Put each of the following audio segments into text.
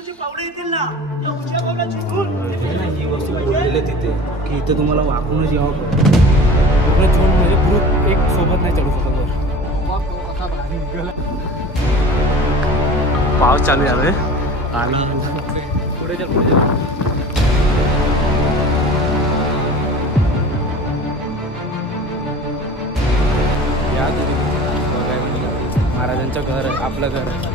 तुझी पावले येतील ना या उजव्या पावलाची धूल ही वस्तू ठेवलेली तिथे की इथे तुम्हाला वाकूनच यावं पूर्ण झोन म्हणजे ग्रुप एक सोबत नाही चढू शकत वर. पाऊस चालू आहे आणि पुढे चल पुढे या महाराजांचं घर आहे आपलं घर आहे.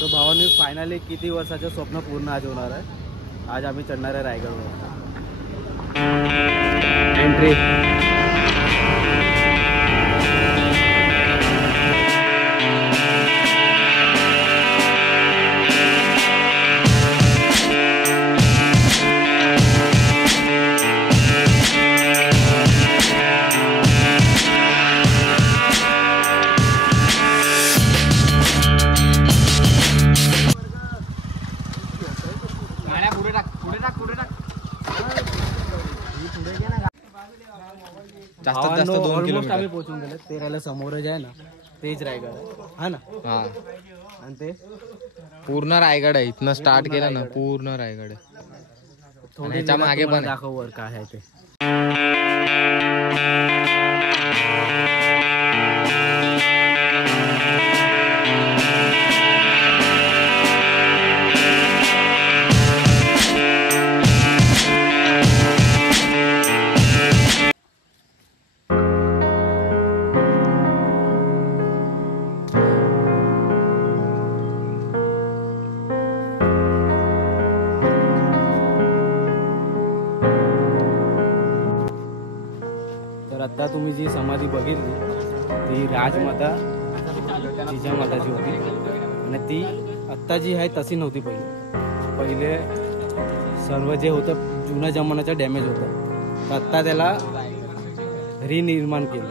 तो भावाने फायनली किती वर्षाचं स्वप्न पूर्ण आज होणार आहे. आज आम्ही चढणार आहे रायगडवर. एंट्री जास्तीत जास्त 2 किलोमीटर आम्ही पोहोचून गेले. ते राहिलं समोर जे आहे ना तेच रायगड आहे हा ना. हा आणि ते पूर्ण रायगड आहे. इथनं स्टार्ट केलं ना पूर्ण रायगड आहे. ह्याच्या मागे पण दाखव वर काय आहे ते. आता तुम्ही जी समाधी बघितली ती राजमाता जिजामाताची होती आणि ती आत्ता जी आहे तशी नव्हती. पहिले सर्व जे होतं जुन्या जमान्याचं डॅमेज होतं तर आत्ता त्याला रिनिर्माण केलं.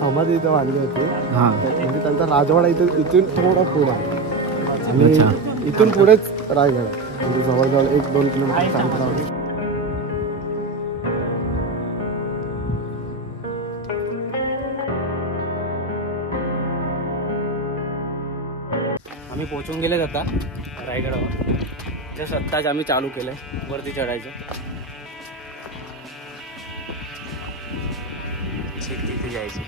समाधी इथं बांधली होती. हां म्हणजे त्यांचा राजवाडा इथून थोडा पुढे आहे आणि इथून पुढेच रायगड आहे. म्हणजे जवळजवळ 1-2 किलोमीटर अंतरावर. आम्ही पोहोचून गेलेत आता रायगडावर. जस्ट आत्ताच आम्ही चालू केलंय वरती चढायचं. तिथे जायचं.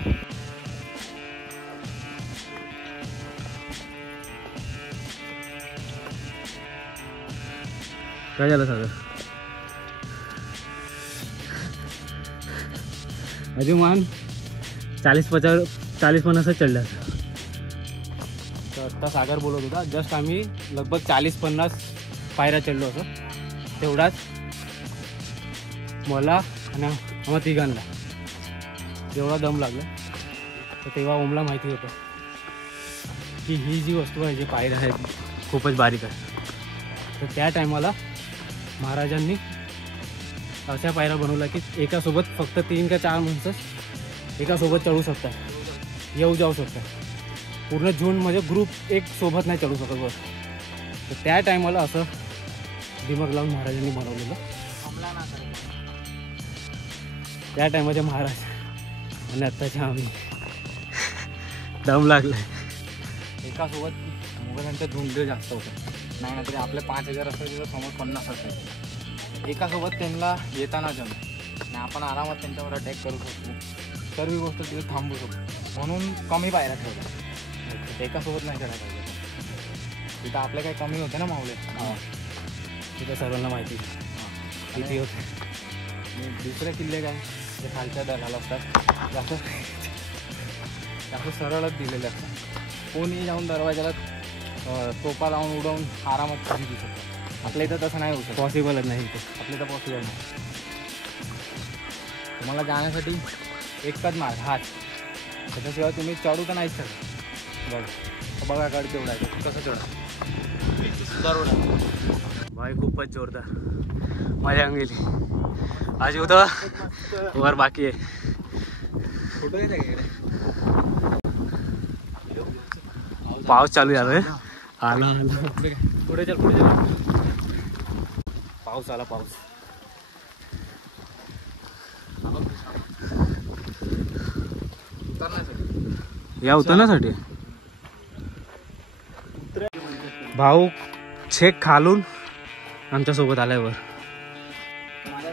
काय झालं सागर अजून 40-50 चढलं. तर आत्ता सागर बोलत होता जस्ट आम्ही लगभग 40-50 पायऱ्या चढलो होतो. तेवढाच मला आणि आम्हा तिघांना जेवढा दम लागला तर तेव्हा ओमला माहिती होतं की ही जी वस्तू आहे जी पायऱ्या आहेत खूपच बारीक आहे. तर त्या टायमाला महाराजांनी अशा पायऱ्या बनवल्या की एकासोबत फक्त 3 का 4 माणसं एकासोबत चढू शकतात, येऊ जाऊ शकतात. पूर्ण झुंडमध्ये ग्रुप एक सोबत नाही चढू शकत वर. तर त्या टायमाला असं दिमाग लावून महाराजांनी बनवलेलं. त्या टायमाचे महाराज आणि आत्ताचे आम्ही दम लागलाय. एकासोबत मुघलांच्या झुंड जास्त होतं नाही ना तरी आपले 5000 असतं तिथं समोर 50 असायचे. एकासोबत त्यांना येताना जम आणि आपण आरामात त्यांच्यावर अटॅक करू शकतो. सर्व गोष्ट तिथे थांबू शकतो म्हणून कमी पायऱ्या ठेवल्या. एकासोबत नाही करायला पाहिजे. तिथं आपल्या काही कमी होते ना मावले. तिथं सर्वांना माहिती किती होते. आणि दुसरे किल्ले काय ते खालच्या दराला असतात जास्त सरळच दिलेले असतात. कोणी जाऊन दरवाजाला तोपा लावून उडवून आरामात खाली दिसू शकतो. आपल्या इथं तसं नाही होऊ शकत, पॉसिबलच नाही इथे. आपल्या इथं पॉसिबल नाही. तुम्हाला जाण्यासाठी एकच मार्ग हाच, त्याच्याशिवाय तुम्ही चढू तर नाहीच शकत. बघा गड केवढा आहे, कसं चढा भाई खूपच जोरदार मजा येऊन गेली. अजून होतं वर बाकी आहे. फोटो येते का इकडे? पाऊस चालू झालाय. आला पुढे चल पुढे चल. पाऊस आला पाऊस. या उतरण्यासाठी भाऊ छेक खालून आमच्या सोबत आलाय वर.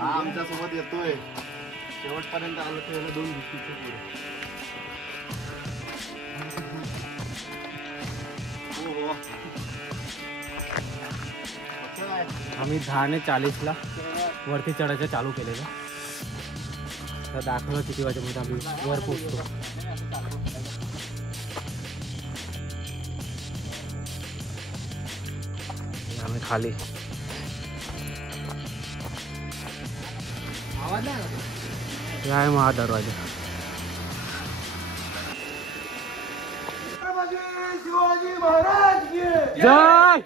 हा आमच्या सोबत येतोय शेवटपर्यंत आलो तर 2 बिस्किटचे पुढे. आम्ही 10 ने 40ला वरती चढायचं चालू केलेलं. तर दाखवलं किती वाजेपर्यंत आम्ही वर पोहोचतो. आम्ही खाली हे आहे महा दरवाजा. जय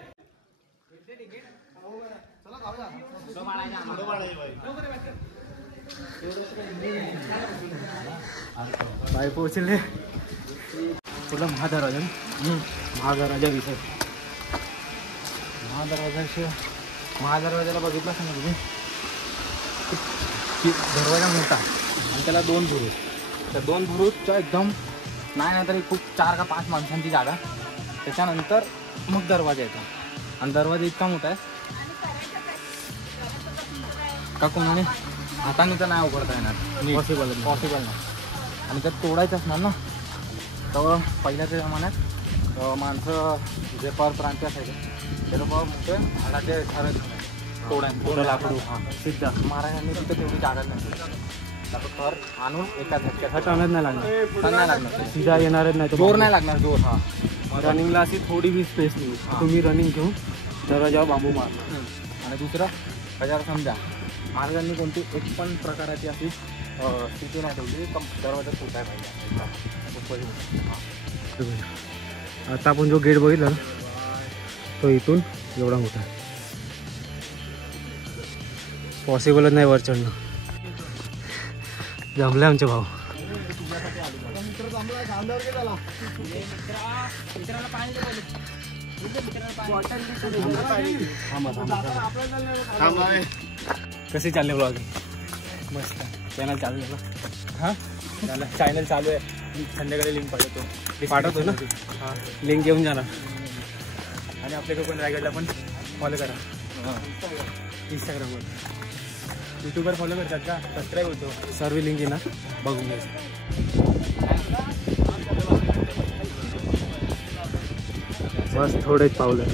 बाय पोहोचले. तुला महादरवाजा महादरवाजा विषय महादरवाजाला बघितलं ना तुम्ही, की दरवाजा मोठा आणि त्याला 2 बुरुज. त्या 2 बुरुजच्या एकदम नाही तरी खूप 4 का 5 माणसांची जागा. त्याच्यानंतर मग दरवाजा येतो आणि दरवाजा इतका मोठा आहे का कोणाने हाताने तर नाही उघडता येणार. पॉसिबल नाही. आणि त्यात तोडायचं असणार ना, तर पहिल्याच्या जमान्यात माणसं जे परप्रांती असायचे ते लोक मोठे झाडाचे ठरत तोडायला लाकडू. सिद्धा महाराजांनी तिथं तेवढी जागा नसते, थर आणून एका झटक्यात टणच नाही लागणार. नाही लागणार, सीधा येणारच नाही. जोर नाही लागणार, जोर. हा रनिंगला अशी थोडी बी स्पेस नाही. तुम्ही रनिंग घेऊन दरवाजावर बांबू मारला. आणि दुसरं हजार समजा महाराजांनी कोणती एक पण प्रकाराची अशी स्थिती नाही ठेवली दरवाजा तोडाय पाहिजे. आता आपण जो गेट बघितला तो इथून एवढा मोठा आहे. पॉसिबलच नाही वर चढणं. जमले आमचे भाऊ. कसे चालले ब्लॉग? मस्त चॅनल चालू झालं. हां चॅनल चालू आहे. संध्याकाळी लिंक पाठवतो ना. हां लिंक घेऊन जाणार. आणि आपल्याकडे पण रायगडला पण फॉलो करा. इंस्टाग्रामवर यूट्यूबवर फॉलो करतात का? सबस्क्राईब होतो. सर्व लिंक येणार बघून घ्यायचं. बस थोडेच पावलं.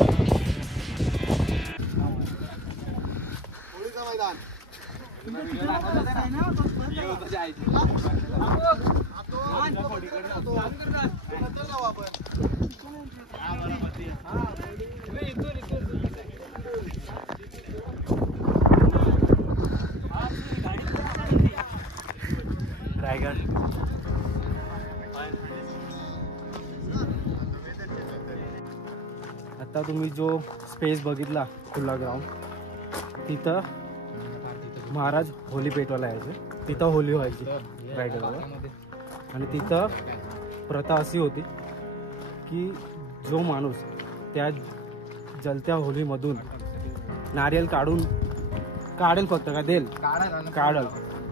रायगड आता तुम्ही जो स्पेस बघितला खुला ग्राउंड, तिथं महाराज होली पेटवायला यायचे. तिथं होली व्हायची रायगडवर. आणि तिथं प्रथा अशी होती की जो माणूस त्या जलत्या होलीमधून नारियल काढेल फक्त का देईल काढल,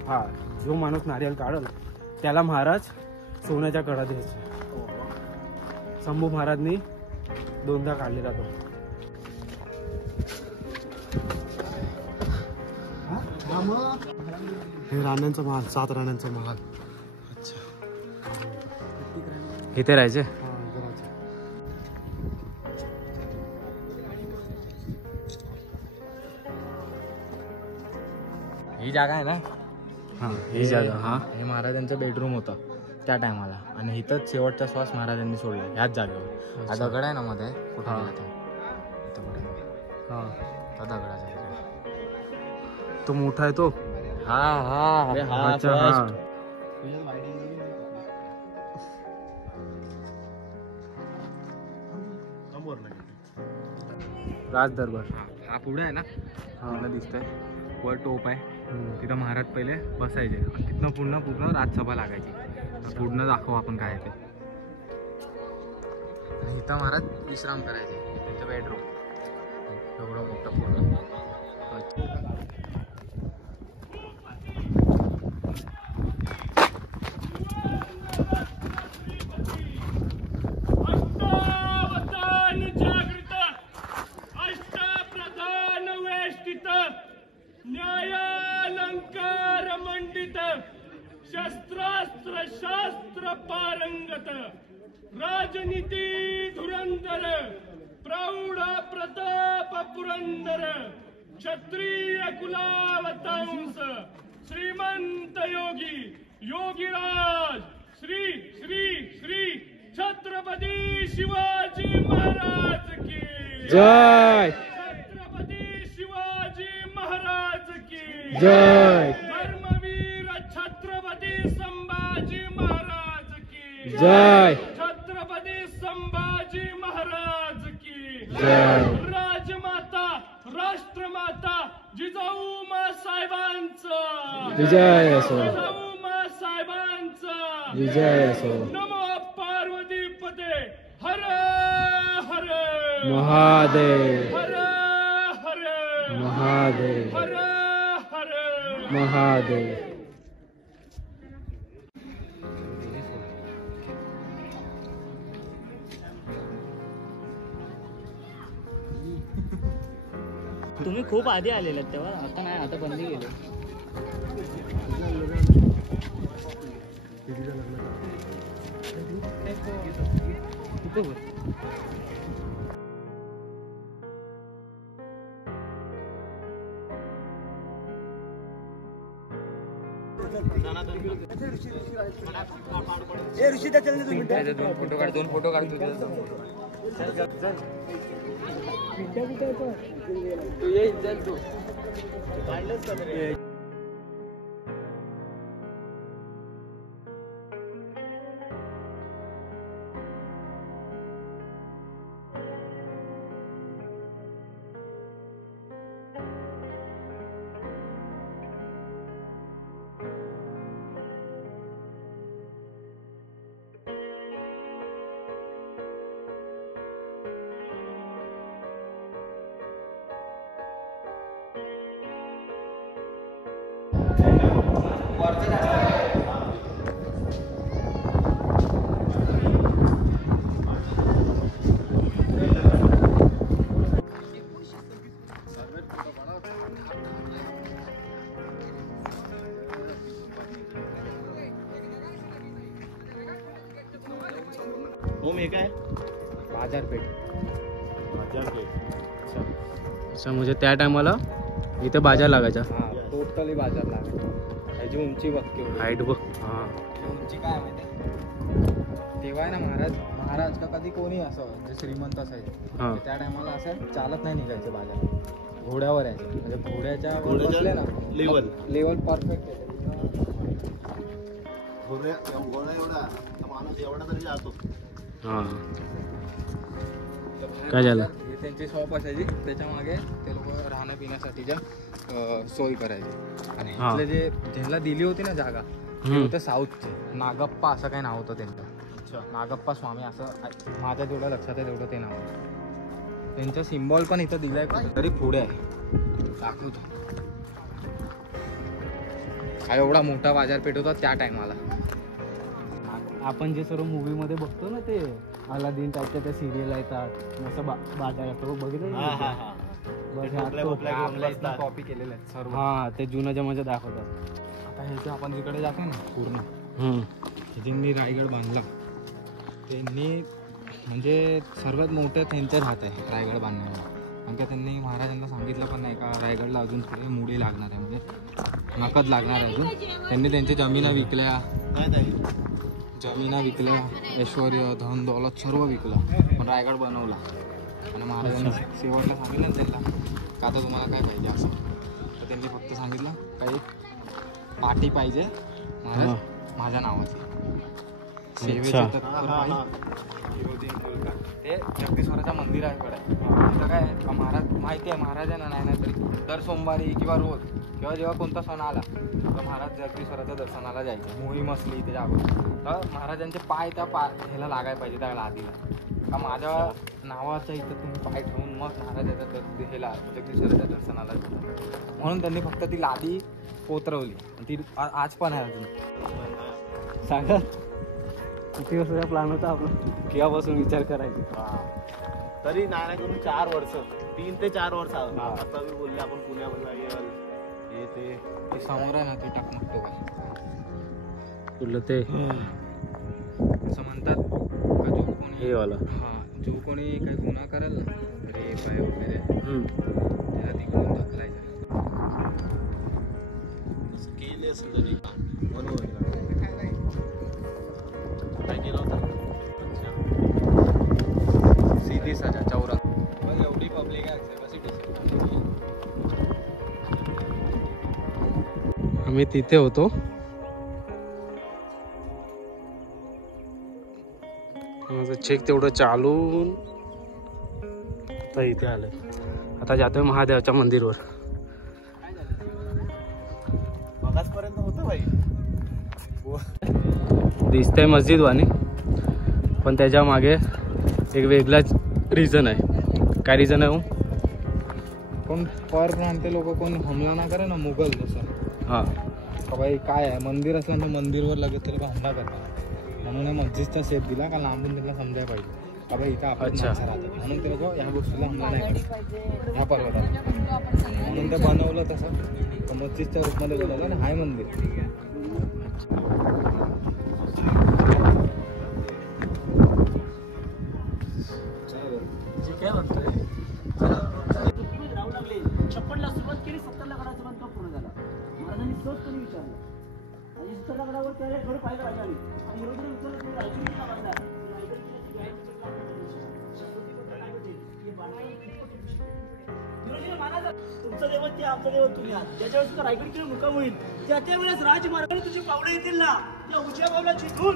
हा जो माणूस नारियल काढल त्याला महाराज सोन्याच्या कडा द्यायचे. शंभू महाराजनी 2दा काढलेला तो. हे राण्यांचा महाल, 7 राण्यांचा महाल. अच्छा इथे राहायचे. ही जागा आहे ना, हां ही जागा. हां हे महाराजांचं बेडरूम होतं त्या टायमाला. आणि इथंच शेवटचा श्वास महाराजांनी सोडला ह्याच जागेवर. हा दगड आहे ना मध्ये कुठं हां. गेला तो? इथं कुठे? हां दगडाच्या तिकडे. तो मोठा आहे तो. हा हा अच्छा, हा. राज दरबार. हा पुढे आहे ना, पूर्ण दिसतंय. वर टोप आहे, तिथं महाराज पहिले बसायचे. तिथनं पूर्ण राजसभा लागायची. पूर्ण दाखवू आपण काय ते. आणि इथं महाराज विश्राम करायचे. त्यांचं बेडरूम एवढं मोठं पूर्ण. न्यायालंकार मंडित शस्त्रास्त्र शास्त्र पारंगत राजनीती धुरंधर प्रौढ प्रताप पुरंदर क्षत्रिय कुलावतांस श्रीमंत योगी योगीराज श्री श्री श्री छत्रपती शिवाजी महाराज की जय. छत्रपती शिवाजी महाराज की जय. धर्मवीर छत्रपती संभाजी महाराज की जय. छत्रपती संभाजी महाराज की जय. राजमाता राष्ट्रमाता जिजाऊ साहेबांचा विजय असो. जिजाऊ साहेबांचा विजय असो. नमो पार्वती पते हर हर महादेव. हर हर महादेव. हर हर महादेव. तुम्ही खूप आधी आलेले तेव्हा, आता नाही, आता बंदी केली. दोन फोटो काढ तुझे. तू येईल चल तू. ओम हे काय बाजारपेठ. अच्छा, म्हणजे त्या टायमाला इथे बाजार लागायचा. हा टोटली बाजार लागायचा. त्याची उंची बघ केवढी. हाईट बघ. हा. उंची काय माहिती तेव्हा आहे ना, महाराज का कधी कोणी असं जे श्रीमंत असायचे हा. त्या टायमाला असं चालत नाही निघायचं बाजारात. घोड्यावर यायचे. म्हणजे घोड्याच्या वर बसले ना, लेवल परफेक्ट आहे. हा. काय झालं? हे त्यांची शॉप असायची, त्याच्या मागे ते लोक राहण्या पिण्यासाठीच्या सोय करायची. आणि हा. इथले जे ज्यांना दिली होती ना जागा, ते होते साऊथचे. नागप्पा असं काही नाव होतं त्यांचं. नागप्पा स्वामी असं माझ्या जेवढं लक्षात आहे तेवढं ते नाव होतं. त्यांचा सिम्बॉल पण इथं दिलाय तरी पुढे आहे. दाखवतो. हा एवढा मोठा बाजारपेठ होता त्या टायमाला. आपण जे सर्व मूवी मध्ये बघतो ना, ते अलादीन टाईपच्या त्या सिरियल येतात, असं बाजार असतो बघितलं ना? बस ह्यात कॉपी केलेलं आहे सर्व. हा, ते जुन्या जमान्यात दाखवतात. आता ह्याचं आपण जिकडे जातो ना पूर्ण, ज्यांनी रायगड बांधला त्यांनी म्हणजे सर्वात मोठं त्यांचं राहत आहे रायगड बांधण्याला. कारण का त्यांनी महाराजांना सांगितलं पण नाही का रायगडला अजून पुढे मुडी लागणार आहे, म्हणजे नकद लागणार आहे अजून. त्यांनी त्यांची जमिना विकल्या, ऐश्वर्य धन दौलत सर्व विकलं, पण रायगड बनवला. आणि महाराजांनी शेवटला सांगितलं ना त्यांना का तर तुम्हाला काय पाहिजे असं. तर त्यांनी फक्त सांगितलं काही पाटी पाहिजे महाराज माझ्या नावाची सेवेचे तत्पर पाहिजे. ते जगदीश्वराच्या मंदिराकडे तिथं काय महाराज माहिती आहे महाराजांना नाही ना तरी दर सोमवारी किंवा रोज किंवा जेव्हा कोणता सण आला तर महाराज जगदीश्वराच्या दर्शनाला जायचे. मोहीम असली त्याच्या अगोदर तर महाराजांचे पाय त्या ह्याला लागायला पाहिजे त्या लादीला. का माझ्या नावाच्या इथं तुम्ही पाय ठेवून मग महाराजाच्या ह्याला जगदीश्वराच्या दर्शनाला जातात. म्हणून त्यांनी फक्त ती लादी पोतरवली. ती आज पण आहे अजून. सांगा किती वर्षाचा प्लॅन होता आपला, केव्हापासून विचार करायचा? तरी नाही करून 4 वर्ष 3 ते 4 वर्ष आता मी बोलले आपण पुण्यामध्ये हे ते समोर आहे ना तो टाकतो काय तुला ते असं म्हणतात का जो कोणी हे वाला जो कोणी काही गुन्हा करेल ना रेप आहे वगैरे त्याला तिकडून ढकलायचं. केले असेल तरी म्हणून काय केलं होतं सीधी सजा चौरात एवढी पब्लिक आहे. आम्ही तिथे होतो. माझं चेक तेवढं चालून तर इथे आलंय. आता जातोय महादेवाच्या मंदिरवर. मगाचपर्यंत होतं भाई दिसतंय मस्जिद वाणी पण त्याच्या मागे एक वेगळाच रिझन आहे. काय रिझन आहे हो? कोण पर प्रांत लोक कोण हमला ना करे ना मुघल जसं हां का बाई काय आहे मंदिर असलं ना मंदिरवर लगेच त्याला हमला करतात. म्हणून मस्जिदचा शेप दिला का लांबून त्यांना समजायला पाहिजे का बाई इथं आपण माणसं राहतात. म्हणून ते लोक या गोष्टीला हमला नाही करत ह्या पर्वताला. म्हणून ते बनवलं तसं मस्जिदच्या रूपमध्ये बनवलं आणि हाय मंदिर. छप्पनला सुरुवात केली 70ला गडाचं बांधकाम पूर्ण झाला. महाराजांनी सहजपणे विचारलं आणि 70ला गडावर त्याला घर पाहिलं राजाने आणि विरोधीने विचारलं की रायगड किल्ला बांधला. रायगड किल्ल्याची गायब विरोधीने म्हणाला तुमचं दैवत ते आमचं दैवत तुम्ही आहात. ज्याच्या वेळेस तुझा रायगड किल्ला मुक्काम होईल त्या वेळेस राजमार्गाने तुझी पावलं येतील ना त्या उंच्या पावला चिथून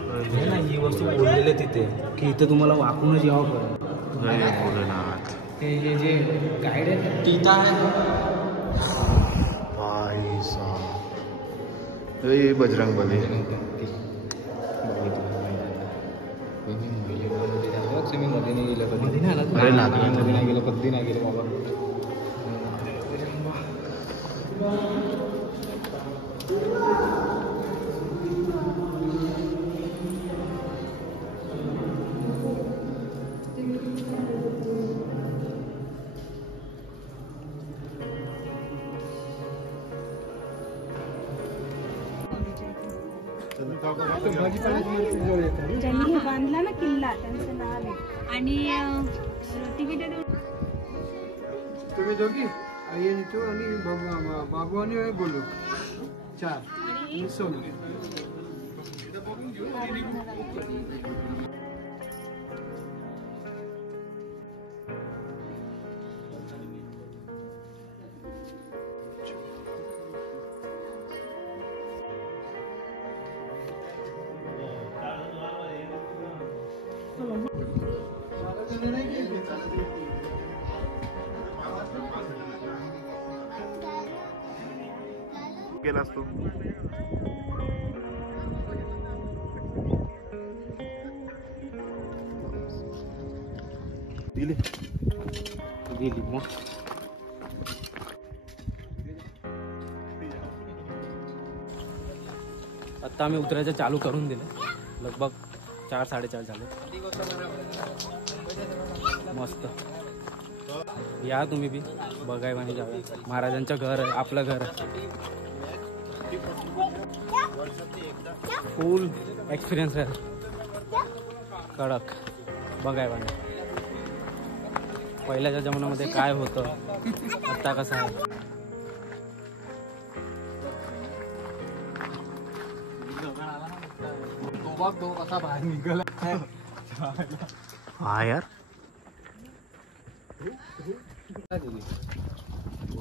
ही वस्तू बोललेले तिथे की इथं तुम्हाला वाकूनच यावं पडेल. ते हे जे गाईड आहे तिथं आहे भाई साहब हे बजरंग बली. मी मध्ये नाही गेलं कधी. मध्ये नाही आला अरे मध्ये नाही गेलं कधी नाही गेलं बाबा. ज्यांनी हे बांधला ना किल्ला त्यांचं नाव आहे. आणि तिकीट तुम्ही दोघी आई आणि तू आणि बाबू आणि बोलू 4 सोनू. केलास तू दिली मग आता आम्ही उतरायचं चालू करून दिलं. लगभग 4-4:30 झाले. मस्त या तुम्ही बी बघाय आणि जाऊया. महाराजांचं घर आहे आपलं घर आहे. फुल एक्सपिरियन्स आहे कडक बघाय आणि पहिल्याच्या जमान्यामध्ये काय होतं आता कसं आहे. तो कसा बाहेर निघाला हा यार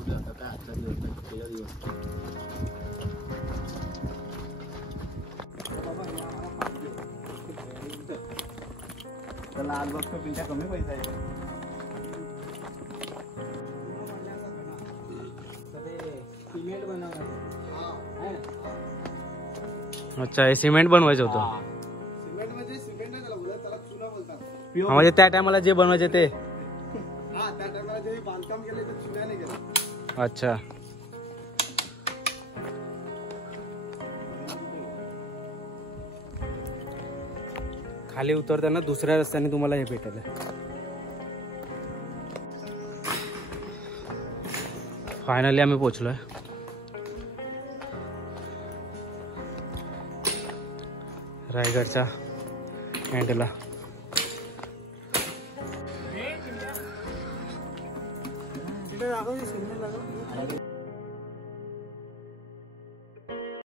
उद्या आता काय आजचा दिवस नाही, पहिला दिवस. त्याला आज बघतो पिंट्या कमी पैसा आहे. अच्छा हे सिमेंट बनवायचं होतं. सिमेंट म्हणजे सिमेंट नाही त्याला बोलत, त्याला चुना बोलतात. हा, म्हणजे त्या टायमाला जे बनवायचे ते. हा, त्या टायमाला जे बांधकाम केले ते चुन्याने केलं. अच्छा खाली उतरताना दुसऱ्या रस्त्याने तुम्हाला हे भेटेल. फायनली आम्ही पोहोचलोय रायगडच्या एंडला. तिथे दाखव, सिग्नल दाखव.